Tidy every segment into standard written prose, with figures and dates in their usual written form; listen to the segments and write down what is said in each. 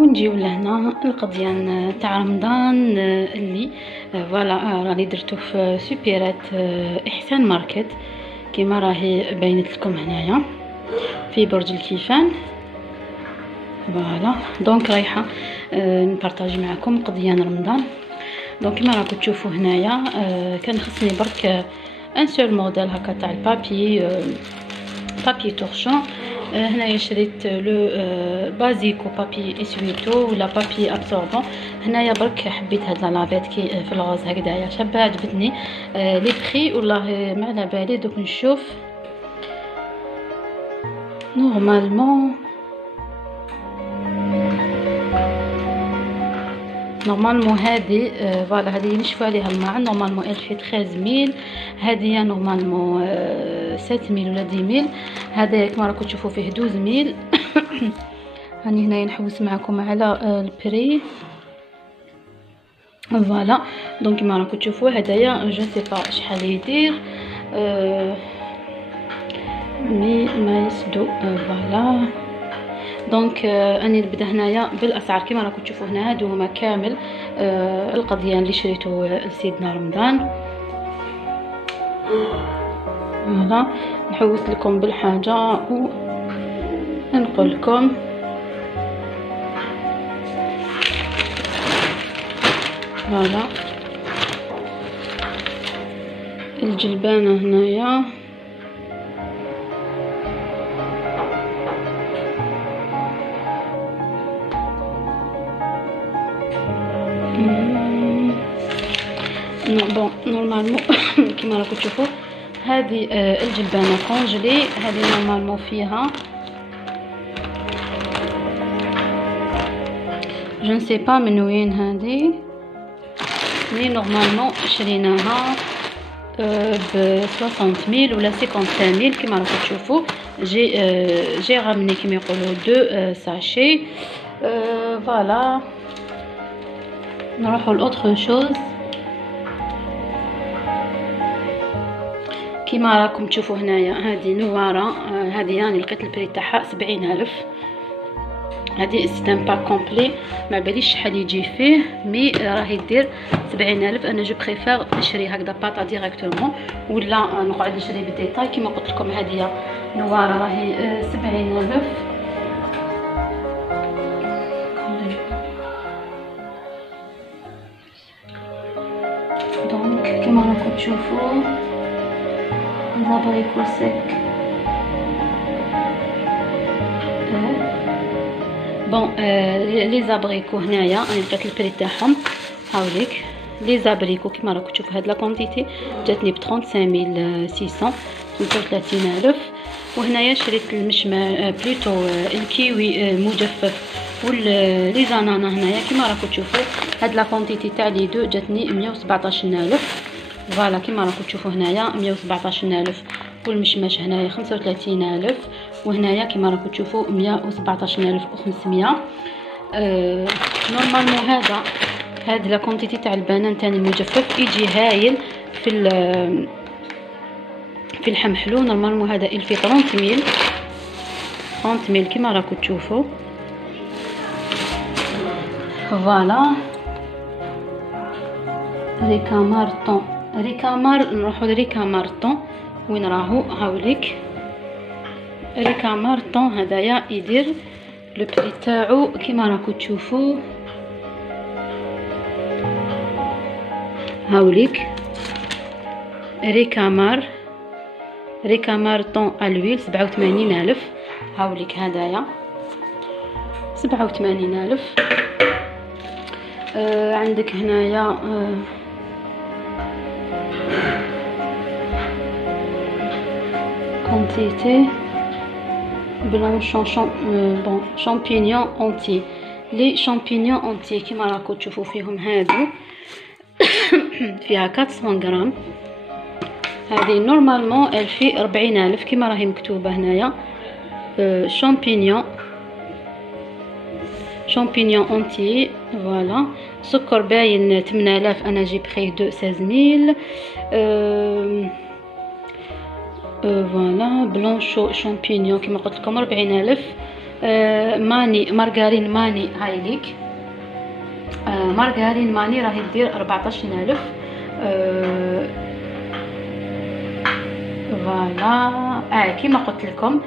ونجيو لهنا القضيان تاع رمضان اللي فوالا راني درتو في سوبيرات احسان ماركت كيما راهي بينت لكم هنايا في برج الكيفان. فوالا دونك رايحه نبارطاجي معكم قضيان رمضان. دونك كيما راكم تشوفوا هنايا كان خصني برك ان سول موديل هكا تاع البابي تورشون. هنايا شريت لو بازيكو بابي اسويتو ولا بابي ابسوربون. هنايا برك حبيت هاد لافيت كي في الغوز هكذايا شابه عجبتني لي بخي والله ما على بالي. دوك نشوف نورمالمون هذه فوالا هذه نشفوا عليها الماعن نورمالمون elle fait 13000. هذه نورمالمون 7000 ولا 10000. هذا كما راكم تشوفوا فيه 12000. هاني هنايا نحوس معكم على البري. فوالا دونك كما راكم تشوفوا هدايا جو سي با شحال يدير مي ما يسدو. فوالا دونك اني نبدا هنايا بالاسعار كما راكم تشوفوا هنا. هادو هما كامل القضيان اللي شريتو لسيدنا رمضان. فوالا نحوس لكم بالحاجه ونقول لكم فوالا الجلبانه هنايا بون نورمالمون كيما راكم تشوفوا هذه الجلبانه كونجلي. هذه نورمالمون فيها جو نسي با من وين هذه مي نورمالمون شريناها ب 60000 ولا 55000 كيما راكم تشوفوا. جي رامني كيما يقولوا دو ساشي. فوالا نروحوا لاوتر شوز. كيما راكم تشوفوا هنايا هذه نواره. هذه يعني لقيت البري تاعها 70000. هذه سيتان با كومبلي ما باليش شحال يجي فيه مي راهي دير 70000. انا جو بريفير نشري هكذا باطا ديريكتومون ولا نقعد نشري بالديتاي. كيما قلت لكم هذه نواره راهي 70000. دونك كيما راكم تشوفوا زابريكو سيك. بون لي زابريكو هنايا انا لقيت البري تاعهم هاوليك. لي زابريكو كيما راكم تشوفوا هاد لا كونتيتي جاتني ب 35600 35000. وهنايا شريت المشمع بليتو الكيوي مجفف واللي زانانا هنايا كيما راكم تشوفوا هاد لا كونتيتي تاع لي دو جاتني 117000. فوالا كيما راكم تشوفوا هنايا 117000 والمشماش هنايا 35000 وهنايا كيما راكم تشوفوا 117500. نورمالمون هاد لا كونتيتي تاع البنان تاني المجفف يجي هايل في اللحم حلو. نورمالمون هذا يلفي 30000 كيما راكم تشوفوا. فوالا ريكامار نروحوا لريكامارطون وين راهو هاوليك. ريكامارطون هدايا يدير لو بري تاعو كيما راكم تشوفوا هاوليك. ريكامارطون الويل 87000 هاوليك. هدايا 87000. عندك هنايا كونتيتي بلانشون بون شامبينيون اونتي. لي شامبينيون اونتي كيما راكم تشوفوا فيهم هادو فيها 400 غرام. هذه نورمالمون الفي 40000 كيما راهي مكتوبه هنايا. شامبينيون اونتي. فوالا سكر باين 8000 انا جي بخي دو 16000. فوالا بلونشو شامبينيون كيما قلت لكم 40000. ماني مارغارين ماني هايليك. مارغارين ماني راهي دير 14000. فوالا كيما قلت لكم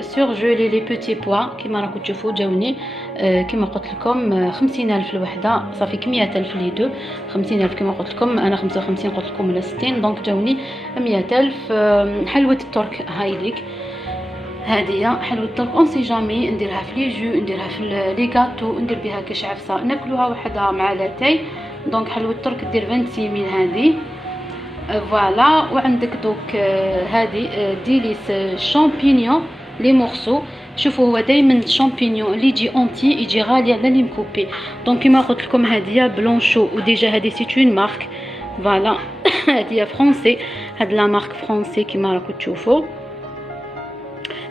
سورجولي لي بوتي بوا كيما راكم تشوفوا جاوني. كيما قلت لكم 50000 الوحده صافي 100000 لي دو. 50000 كيما قلت لكم انا 55 قلت لكم ولا 60 دونك جاوني 100000. حلوه الترك هايليك هذه حلوه الترك اون سي جامي نديرها في لي جو نديرها في لي غاتو ندير بها كاش عفسه ناكلوها وحدها مع لاتاي. دونك حلوه الترك دير 26000 هذه. فوالا وعندك دوك هذه ديليس شامبينيون لي مورسو. شوفوا هو دائما الشامبينيون اللي يجي اونتي يجي غالي على لي مكوبي. دونك كيما قلت لكم هذه بلونشو وديجا هذه سي اون مارك. فوالا هذه فرونسي هاد لا مارك فرونسي كيما راكم تشوفوا.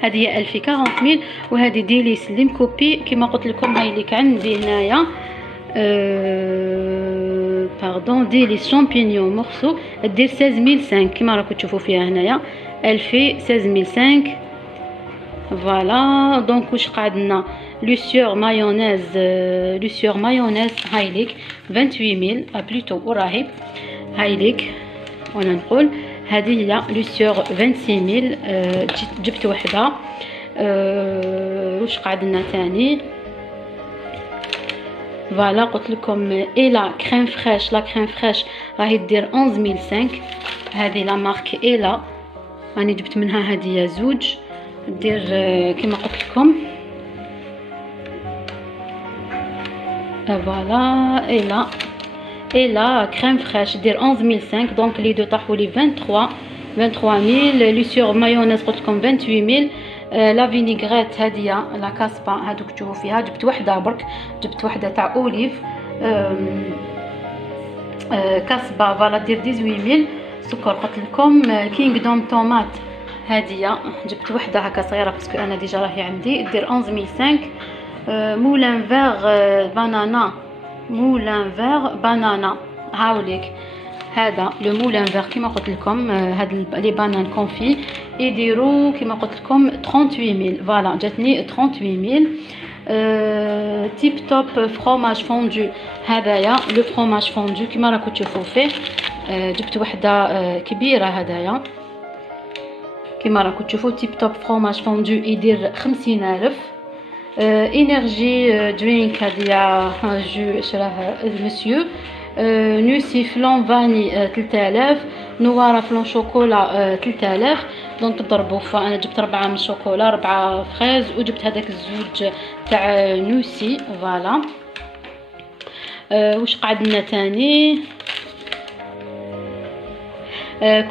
هذه 1040,000 وهذه ديليس لي مكوبي كيما قلت لكم هاي اللي عندي هنايا. باردون ديليس شامبينيون مورسو دير 16005 كيما راكم تشوفوا فيها هنايا 16005. فوالا دونك واش قعدنا لوسيور مايونيز. لوسيور مايونيز هايليك 28000 بلوتو وراهي هايليك وانا نقول هذه هي لوسيور 26000. جبت وحده. واش قعدنا ثاني فوالا قلت لكم ايلا كريم فريش. لا كريم فريش راهي دير 11005. هذه لا مارك ايلا راني جبت منها هديه زوج دير كيما قلت لكم. فوالا ايلا كريم فريش دير 11005 دونك لي دو طاحوا لي 23000. لي سور مايونيز قلت لكم 28000. لا فينيغريت هاديه لا كاسبا هادوك تشوفوا فيها جبت وحده برك جبت وحده تاع اوليف كاسبا فوالا دير 18000. سكر قلت لكم كينغدوم طوماط هاديه جبت وحده هكا صغيره باسكو انا ديجا راهي عندي دير 11005. مولان فيغ بانانا مولان فيغ بانانا هاوليك هذا لو مولان فيغ كيما قلت لكم هاد لي بانان كونفي يديروا كيما قلت لكم 38000. فوالا جاتني 38000. تيب توب فروماج فوندو هذايا لو فروماج فوندو كيما راكم تشوفوا فيه. جبت وحده كبيره هذايا كيما راكم تشوفوا تيب توب فروماج فوندو يدير 50000. انرجي درينك هذه جو شراه المسيو. نوسي فلون فاني 3000. نوارا فلون شوكولا 3000. دونك ضربوا فانا جبت 4 من الشوكولا 4 فريز وجبت هذاك الزوج تاع نوسي. فوالا واش قعدنا تاني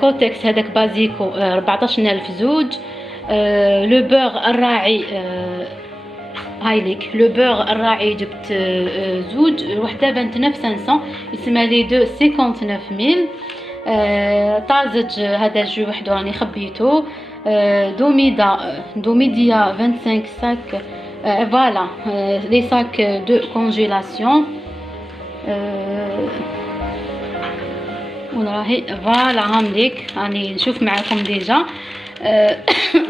كوتكس هذاك بازيكو 14000 زوج. لو بور الراعي هايليك لو بور الراعي جبت زوج وحده 29500 يسمى لي دو 59000. طازج هذا جو وحده راني خبيته. دوميديا 25 ساك. فوالا لي ساك دو كونجيلاسيون وراهي فوالا هامليك راني نشوف معاكم ديجا.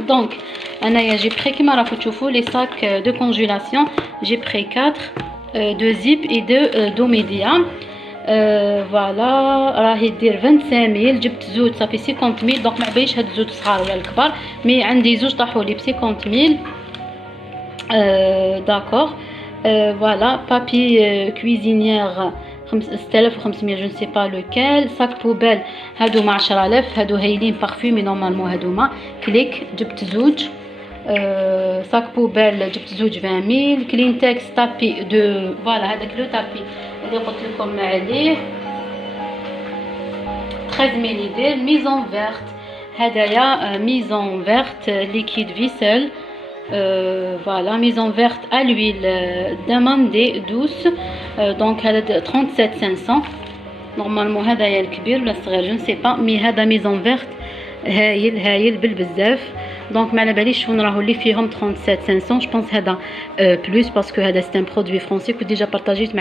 دونك انايا جي بري كيما راكم تشوفوا لي ساك دو كونجيلاسيون جي بري 4 دو زيب اي دو ميديا. فوالا راهي دير 25000. جبت زوج صافي 50000 دونك ما عبايش هاد الزوج صغار ولا الكبار مي عندي زوج طاحوا لي ب 50000. داكور. فوالا بابي كويزينيير 6500 جو نسي با لوكال. ساك بوبيل هادوما 10000 هادو هايلين بارفيمي نورمالمون هادوما كليك جبت زوج. ساك بوبيل جبت زوج 20000. كلينتكس تابي دو فوالا هذاك لو تابي اللي قلت لكم عليه 13000 يدير. ميزون فيرت هدايا ميزون فيرت ليكيد فيسل. فوالا ميزون فيرت à l'huile d'amande douce دونك هذا 37500 نورمالمون. هذايا الكبير ولا الصغير جو نسي با مي هذا ميزون فيرت هايل بالبزاف. دونك ما على باليش شكون راهو اللي فيهم 37500. جو بونس هذا بلوس باسكو هذا سي ان برودوي فرونسي. كنت ديجا بارطاجيت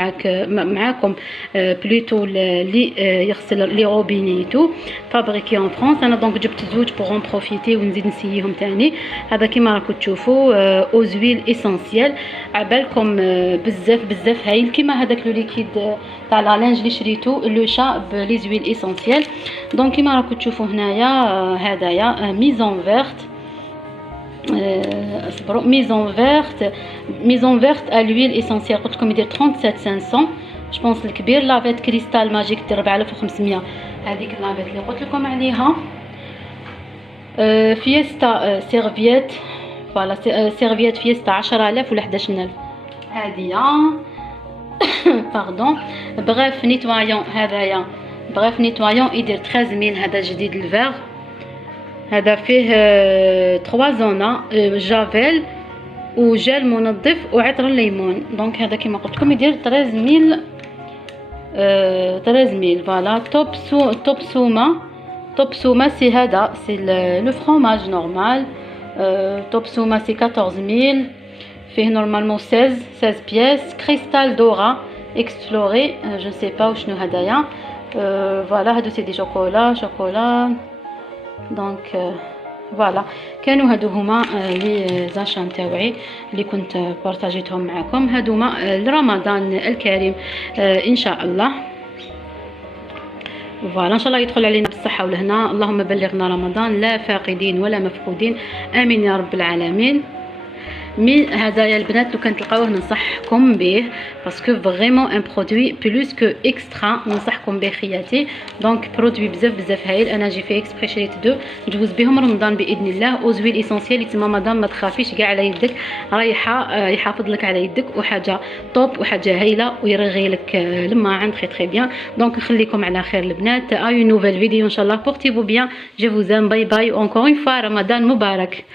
معاكم بلوتو اللي يغسل لي روبينيتو فابريكي ان فرانس. انا دونك جبت زوج بوغ ان بروفيتي ونزيد نسييهم تاني. هذا كيما راكم تشوفوا اوزويل اسونسيال عبالكم بزاف هايل كيما هذاك لو ليكيد تاع لا لانج اللي شريتو لو شا بلي زويل اسونسيال. دونك كيما راكم تشوفوا هنايا هذايا ميزون فيرت اصبروا ميزون فيرت ا لويل اسونسيال. قلت لكم يدير 37500. جو بونس الكبير لافيت كريستال ماجيك دير 4500. هذيك لافيت اللي قلت لكم عليها. فيستا سيرفيت فوالا سيرفيت فيستا 10000 ولا 11000 هادية باردون. بغيف نيتوايون هذايا بغيف نيتوايون يدير 13000. هذا جديد الفيغ. هذا فيه 3 زونا جافيل وجل منظف وعطر الليمون. دونك هذا كما قلت لكم يدير 13000 فوالا. توب سوما سي هذا سي لو فرomage نورمال. توب سوما سي 14000 فيه نورمالمون 16 بياس. كريستال دورا اكسفلوري جو نسي با وشنو هدايا فوالا. هادو سي دي شوكولا دونك فوالا. كانوا هادو هما لي زاشان تاوعي اللي كنت بارطاجيتهم معكم. هادوما لرمضان الكريم ان شاء الله. فوالا ان شاء الله يدخل علينا بالصحه والهنا. اللهم بلغنا رمضان لا فاقدين ولا مفقودين امين يا رب العالمين. مي هذايا البنات لو كان تلقاوه ننصحكم به باسكو فريمون ان برودوي بلوس كو اكسترا. ننصحكم به خياتي. دونك برودوي بزاف هايل. انا جي في اكسبري شريت دو نجوز بهم رمضان باذن الله. اوزويل اسونسيال تما مدام ما تخافيش كاع على يدك رايحه يحافظ لك على يدك وحاجه طوب وحاجه هايله ويرغي لك لما عند تري بيان. دونك نخليكم على خير البنات. اي نوفيل فيديو ان شاء الله. بورتيفو بيان. جو فوز ام باي باي اونكور اون فوا. رمضان مبارك.